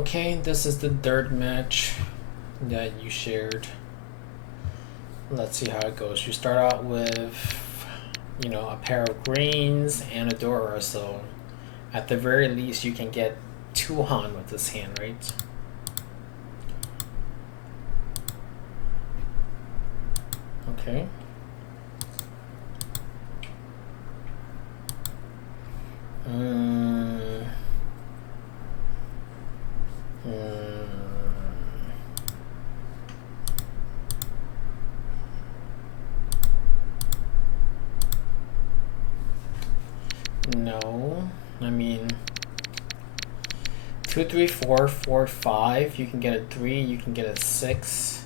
Okay, this is the third match that you shared. Let's see how it goes. You start out with, you know, a pair of greens and a Dora, so at the very least you can get 2 Han with this hand, right? Okay. No, I mean 2, 3, 4, 4, 5. You can get a 3. You can get a 6.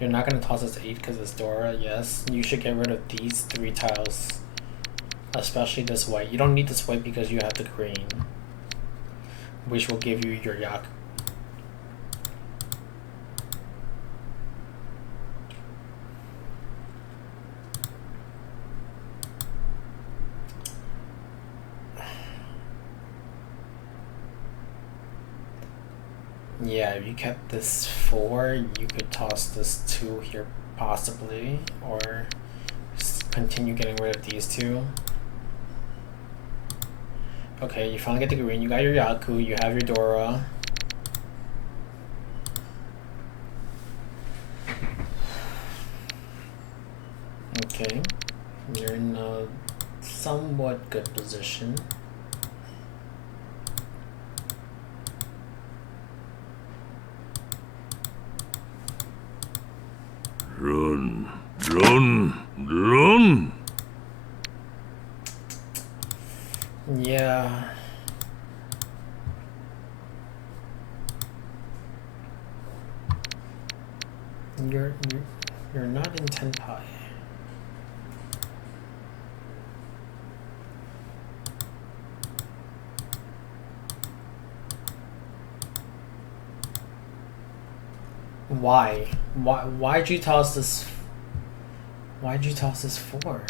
You're not gonna toss this 8 because it's Dora. Yes, you should get rid of these 3 tiles, especially this white. You don't need this white because you have the green, which will give you your Yak. Yeah, if you kept this 4, you could toss this 2 here possibly, or continue getting rid of these 2. Okay, you finally get the green. You got your Yaku, you have your Dora. Okay, you're in a somewhat good position. Run, run, run! Yeah. You're not in Tenpai. Why'd you toss this? Why'd you toss this 4?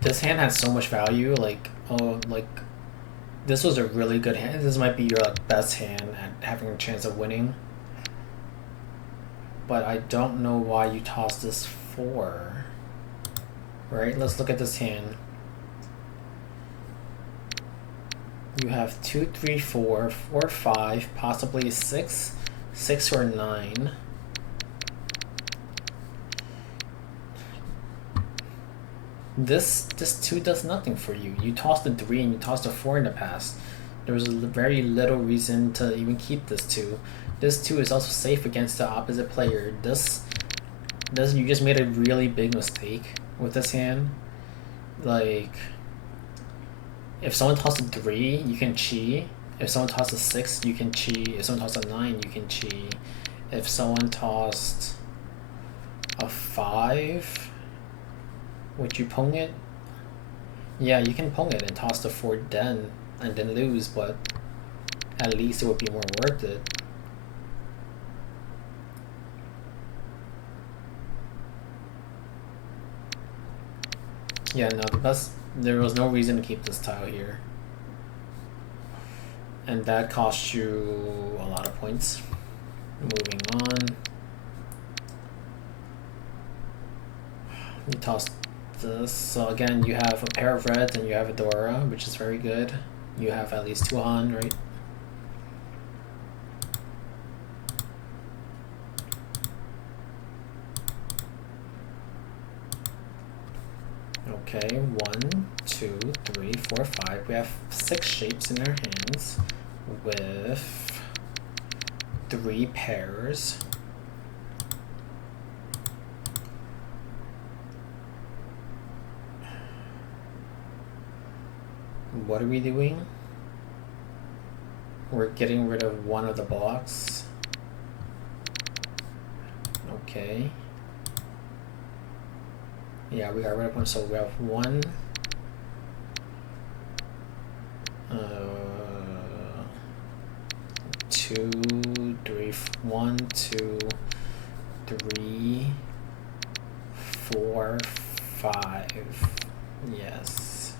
This hand has so much value. Like, oh, like this was a really good hand. This might be your like best hand at having a chance of winning. But I don't know why you tossed this 4. Right? Let's look at this hand. You have 2, 3, 4, 4, 5, possibly 6, 6 or 9. This 2 does nothing for you. You tossed a 3 and you tossed a 4 in the past. There was very little reason to even keep this 2. This 2 is also safe against the opposite player. This you just made a really big mistake with this hand. Like, if someone tossed a 3, you can chi. If someone tossed a 6, you can chi. If someone tossed a 9, you can chi. If someone tossed a 5, would you pong it? Yeah, you can pong it and toss the 4 then and then lose, but at least it would be more worth it. Yeah, no, there was no reason to keep this tile here. And that cost you a lot of points. Moving on. You toss this. So again, you have a pair of reds and you have a Dora, which is very good. You have at least 2 Han, right? Okay, 1, 2, 3, 4, 5. We have 6 shapes in our hands with 3 pairs. What are we doing? We're getting rid of one of the blocks. Okay. Yeah, we got rid of one, so we have 1, 2, 3, 1, 2, 3, 4, 5. Yes.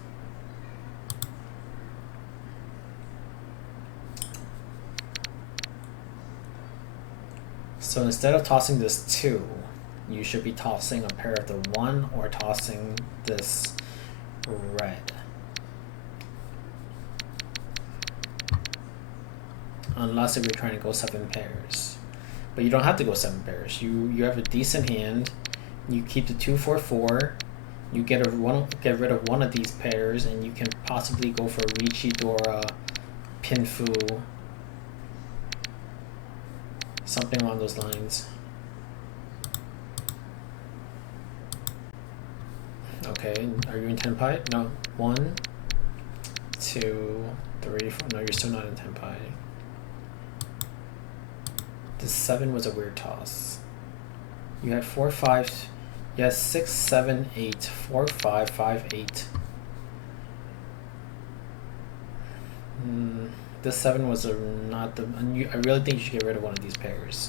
So instead of tossing this 2, you should be tossing a pair of the 1 or tossing this red. Unless if you're trying to go 7 pairs. But you don't have to go 7 pairs. You have a decent hand. You keep the 2, 4, 4. You get rid of one of these pairs, and you can possibly go for Ricci, Dora, Pinfu, something along those lines. Okay, are you in Tenpai? No. 1, 2, 3, 4. No, you're still not in Tenpai. The 7 was a weird toss. You had 4, 5. You had 6, 7, 8. 4, 5, 5, 8. This 7 was not the. I really think you should get rid of one of these pairs.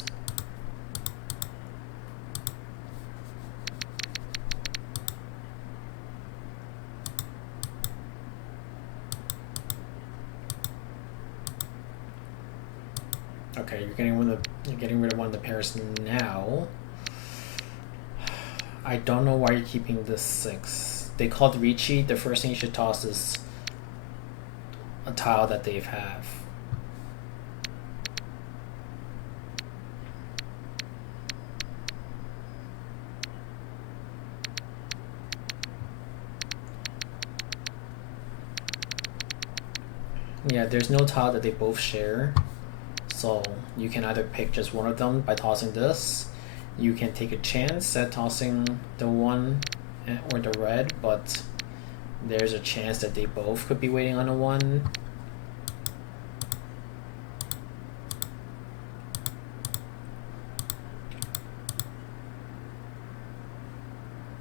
Okay, you're getting rid of one of the pairs now. I don't know why you're keeping this 6. They called Ricci. The first thing you should toss is a tile that they have. Yeah, there's no tile that they both share. So you can either pick just one of them by tossing this. You can take a chance at tossing the 1 or the red, but there's a chance that they both could be waiting on a 1.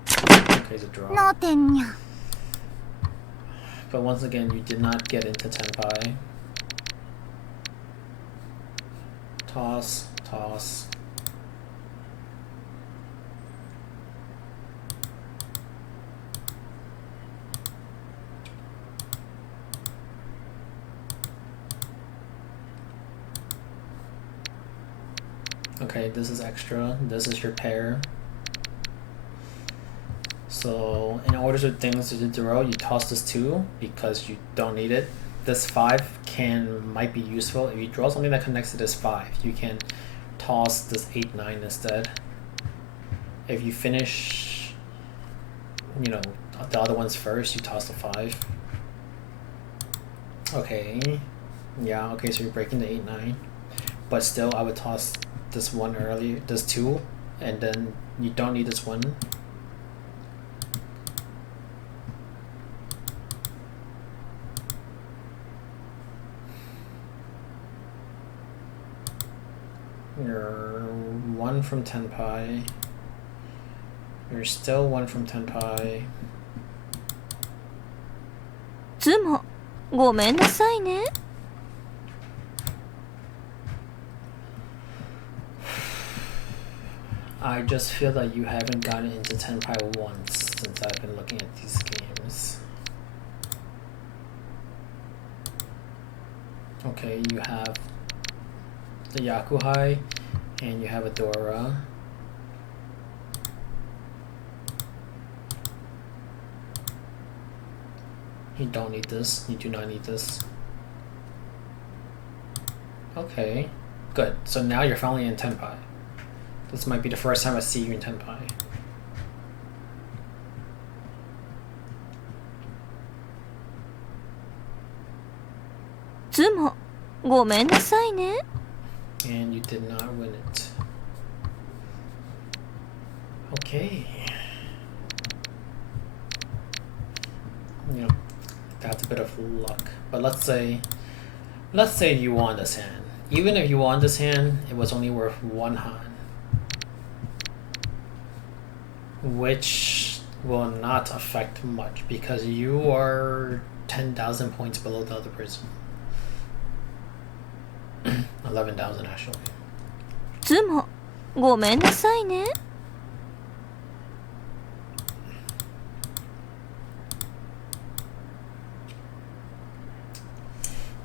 Okay, it's a draw. But once again, you did not get into Tenpai. Toss, toss. Okay, this is extra. This is your pair. So in order for things to zero, you toss this 2 because you don't need it. This 5 might be useful. If you draw something that connects to this 5, you can toss this 8, 9 instead. If you finish, the other ones first, you toss the 5. Okay. Yeah, okay, so you're breaking the 8, 9. But still, I would toss this 1 early, this 2, and then you don't need this 1. You're 1 from Tenpai. You're still 1 from Tenpai. つもごめんなさいね。I just feel that you haven't gotten into Tenpai once since I've been looking at these games. Okay, you have the Yakuhai and you have a Dora. You don't need this. You do not need this. Okay, good. So now you're finally in Tenpai. This might be the first time I see you in Tenpai. Tsumo, ごめんなさいね. And you did not win it. Okay. That's a bit of luck. But let's say you won this hand. Even if you won this hand, it was only worth 1 han. Which will not affect much because you are 10,000 points below the other person. 11,000 actually. つもごめんなさいね.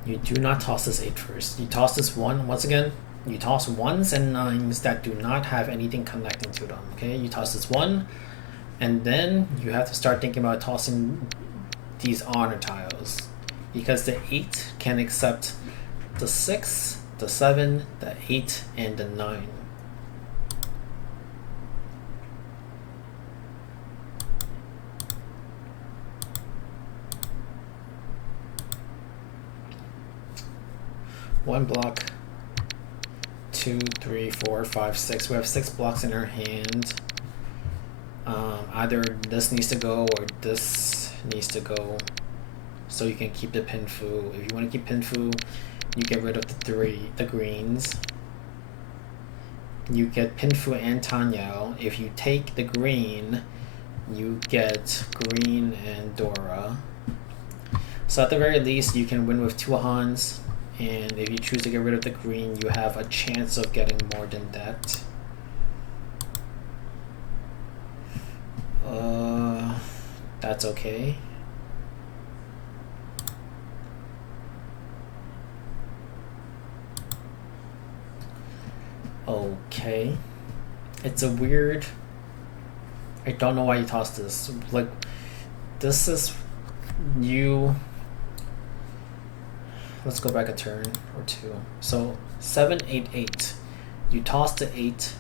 You do not toss this 8 first. You toss this 1 once again. You toss 1s and 9s that do not have anything connecting to them. Okay, you toss this 1, and then you have to start thinking about tossing these honor tiles, because the 8 can accept the 6, the 7, the 8, and the 9. One block, 2, 3, 4, 5, 6. We have 6 blocks in our hand. Either this needs to go or this needs to go, so you can keep the Pinfu. If you want to keep Pinfu, you get rid of the greens. You get Pinfu and Tanyao. If you take the green, you get green and Dora. So at the very least, you can win with 2 Hans, and if you choose to get rid of the green, you have a chance of getting more than that. That's okay. Okay. It's a weird... I don't know why you tossed this. Like, this is you... Let's go back a turn or 2. So 7, 8, 8. You toss the 8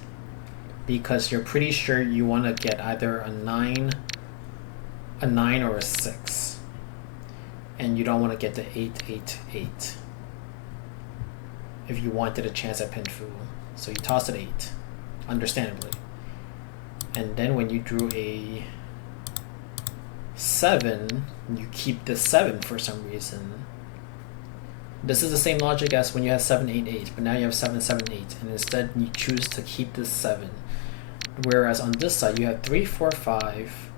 because you're pretty sure you want to get either a 9 or a 6, and you don't want to get the 8, 8, 8 if you wanted a chance at Pinfu. So you toss it 8, understandably. And then when you drew a 7, you keep the 7 for some reason. This is the same logic as when you had 7, 8, 8, but now you have 7, 7, 8, and instead you choose to keep this 7. Whereas on this side you have 3, 4, 5,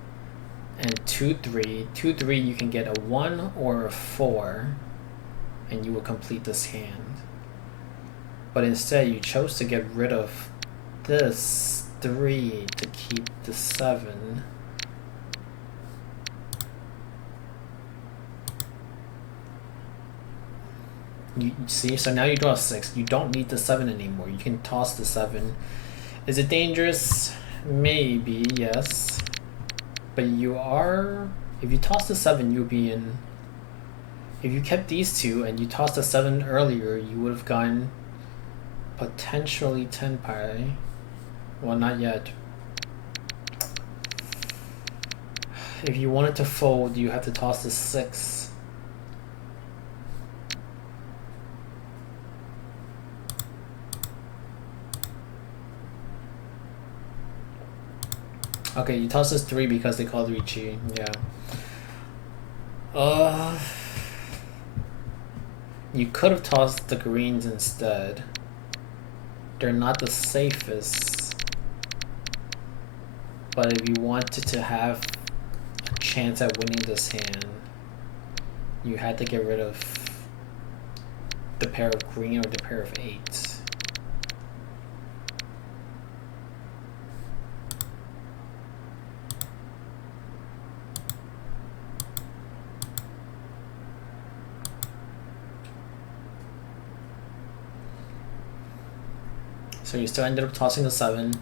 and 2, 3. 2, 3 you can get a 1 or a 4, and you will complete this hand. But instead you chose to get rid of this 3 to keep the 7. You see, so now you draw a 6. You don't need the 7 anymore. You can toss the 7. Is it dangerous? Maybe, yes. But you are... If you toss the 7, you'll be in... If you kept these 2 and you tossed the 7 earlier, you would have gotten potentially Tenpai. Well, not yet. If you wanted to fold, you have to toss the 6. Okay, you toss this 3 because they called Ricci. Yeah. You could have tossed the greens instead. They're not the safest. But if you wanted to have a chance at winning this hand, you had to get rid of the pair of green or the pair of 8. So you still ended up tossing the 7.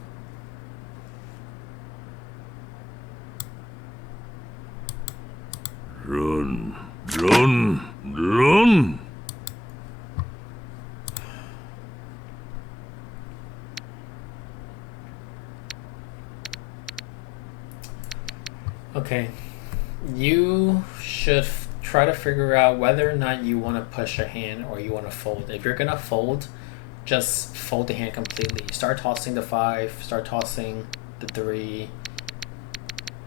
Run, run, run! Okay. You should try to figure out whether or not you want to push a hand or you want to fold. If you're going to fold, just fold the hand completely. Start tossing the 5, start tossing the 3,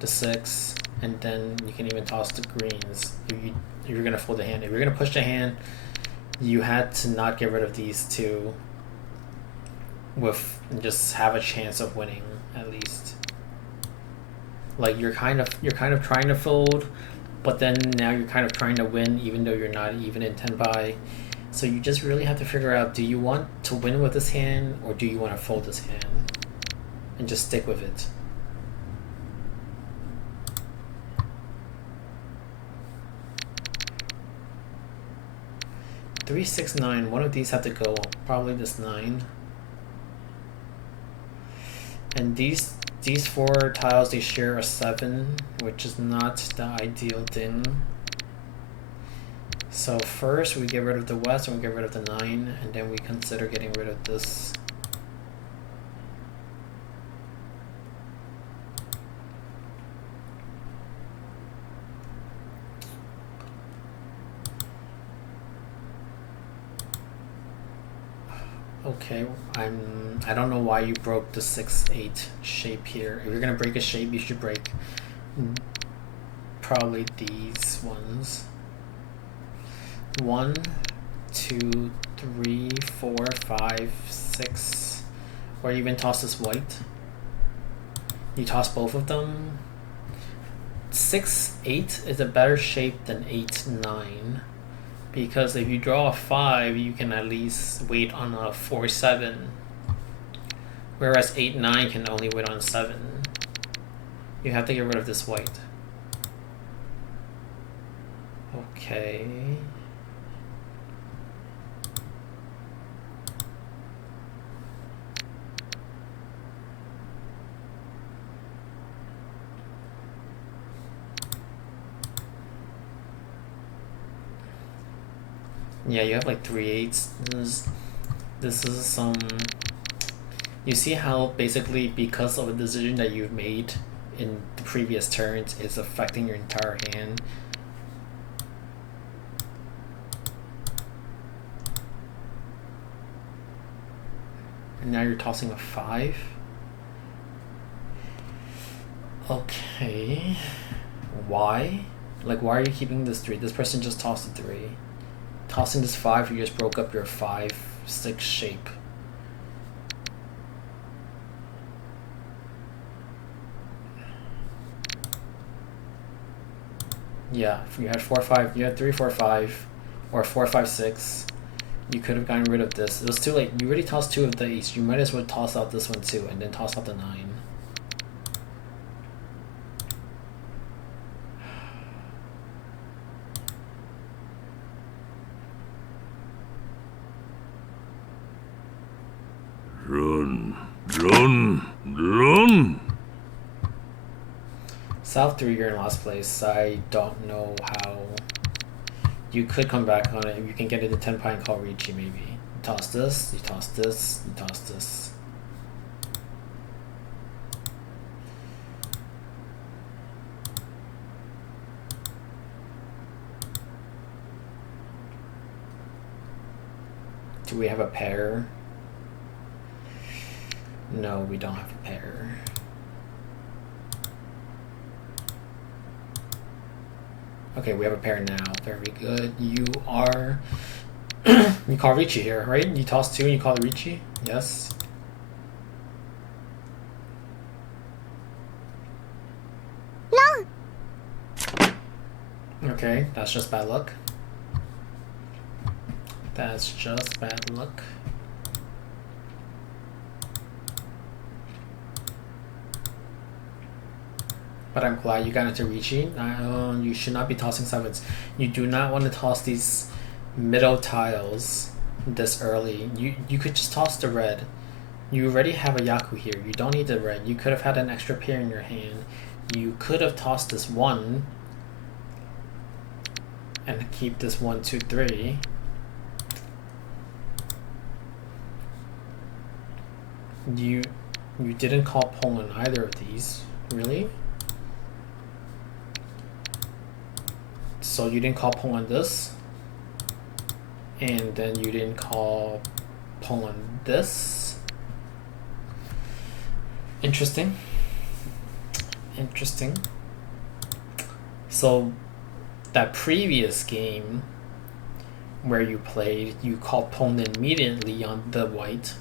the 6, and then you can even toss the greens if you're going to fold the hand. If you're going to push the hand, you had to not get rid of these 2 with just have a chance of winning at least. Like you're kind of trying to fold, but then now you're kind of trying to win even though you're not even in Tenpai. So you just really have to figure out, do you want to win with this hand or do you want to fold this hand? And just stick with it. 3, 6, 9. One of these have to go. Probably this 9. And these 4 tiles, they share a 7, which is not the ideal thing. So first we get rid of the west and we get rid of the 9, and then we consider getting rid of this. Okay, I don't know why you broke the 6, 8 shape here. If you're gonna break a shape, you should break probably these ones. 1, 2, 3, 4, 5, 6, or even toss this white. You toss both of them. 6, 8 is a better shape than 8, 9. Because if you draw a 5, you can at least wait on a 4, 7. Whereas 8, 9 can only wait on 7. You have to get rid of this white. Okay. Yeah, you have like 3 8s. This is some. You see how basically because of a decision that you've made in the previous turns is affecting your entire hand. And now you're tossing a 5. Okay. Why? Like, why are you keeping this 3? This person just tossed a 3. Tossing this 5, you just broke up your 5, 6 shape. Yeah, if you had 4, 5, you had 3, 4, 5, or 4, 5, 6. You could have gotten rid of this. It was too late. You already tossed 2 of these. You might as well toss out this one too, and then toss out the 9. Run. South 3, you're in last place. I don't know how. You could come back on it if you can get into 10 pie and call Ricci maybe. You toss this, you toss this, you toss this. Do we have a pair? No, we don't have a pair. Okay, we have a pair now. Very good. You are... you call Ricci here, right? You toss 2 and you call the Ricci? Yes. No. Okay, that's just bad luck. That's just bad luck. But I'm glad you got into Ricci. You should not be tossing 7s. You do not want to toss these middle tiles this early. You could just toss the red. You already have a Yaku here. You don't need the red. You could have had an extra pair in your hand. You could have tossed this 1 and keep this 1, 2, 3. You didn't call Pong on either of these, really? So you didn't call Pong on this, and then you didn't call Pong on this. Interesting. Interesting. So that previous game where you played, you called Pong immediately on the white,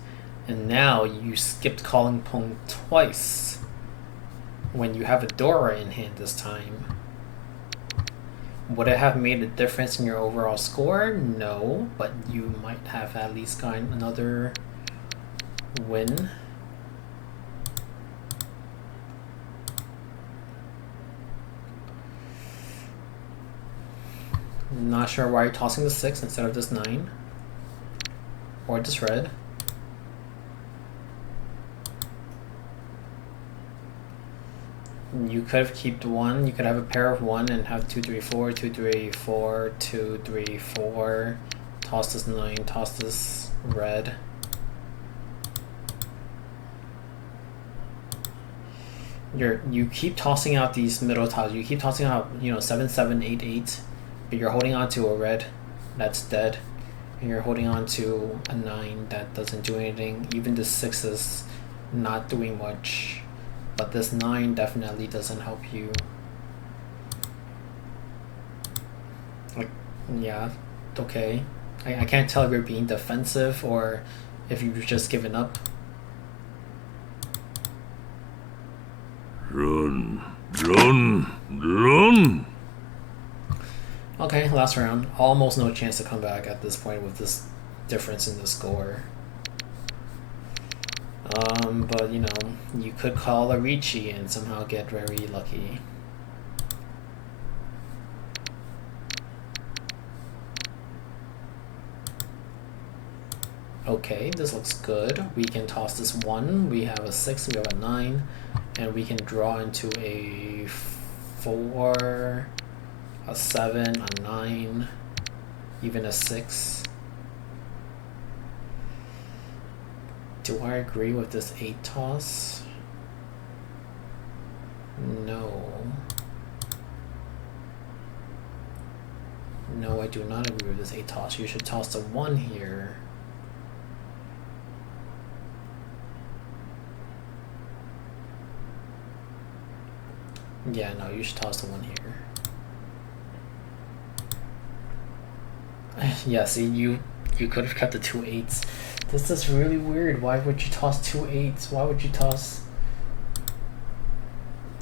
and now you skipped calling Pong twice when you have a Dora in hand this time. Would it have made a difference in your overall score? No, but you might have at least gotten another win. Not sure why you're tossing the 6 instead of this 9. Or this red. You could have kept 1. You could have a pair of 1 and have 2, 3, 4, 2, 3, 4, 2, 3, 4. Toss this 9, toss this red. You keep tossing out these middle tiles. You keep tossing out, 7, 7, 8, 8. But you're holding on to a red that's dead. And you're holding on to a 9 that doesn't do anything. Even the 6 is not doing much. But this 9 definitely doesn't help you. Like, yeah, okay. I can't tell if you're being defensive or if you've just given up. Run, run, run! Okay, last round. Almost no chance to come back at this point with this difference in the score. But you could call a Ricci and somehow get very lucky. Okay, this looks good. We can toss this 1. We have a 6, we have a 9, and we can draw into a 4, a 7, a 9, even a 6. Do I agree with this 8 toss? No. No, I do not agree with this 8 toss. You should toss the 1 here. Yeah, no, you should toss the 1 here. Yeah, see, you could have kept the 2 8s. This is really weird. Why would you toss 2 8s? Why would you toss...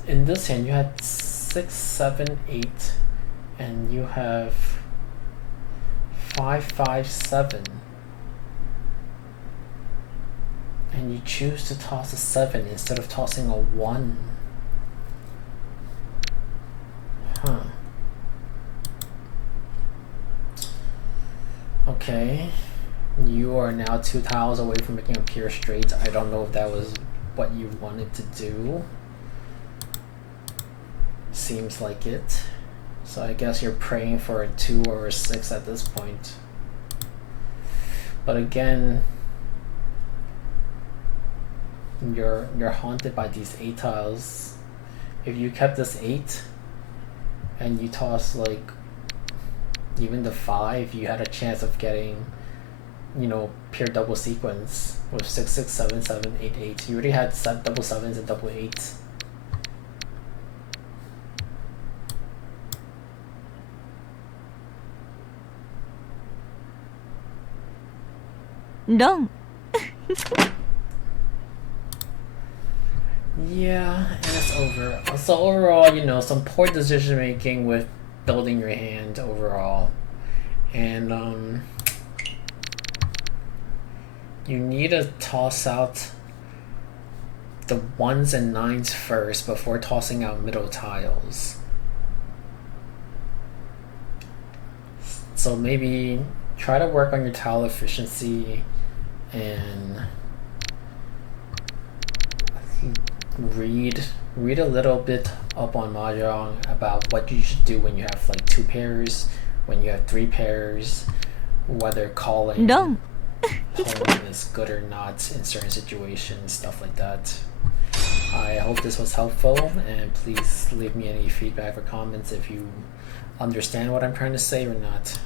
In this hand, you had 6, 7, 8, and you have 5, 5, 7. And you choose to toss a 7 instead of tossing a 1. Huh. Okay. You are now 2 tiles away from making a pure straight. I don't know if that was what you wanted to do. Seems like it. So I guess you're praying for a 2 or a 6 at this point. But again, you're haunted by these 8 tiles. If you kept this 8 and you toss like even the 5, you had a chance of getting, pure double sequence with 6, 6, 7, 7, 8, 8. You already had double 7s and double 8s. Done. Yeah, and it's over. So overall, some poor decision making with building your hand overall. And you need to toss out the 1s and 9s first before tossing out middle tiles. So maybe try to work on your tile efficiency and read a little bit up on Mahjong about what you should do when you have like 2 pairs, when you have 3 pairs, whether calling home is good or not in certain situations, stuff like that. I hope this was helpful, and please leave me any feedback or comments if you understand what I'm trying to say or not.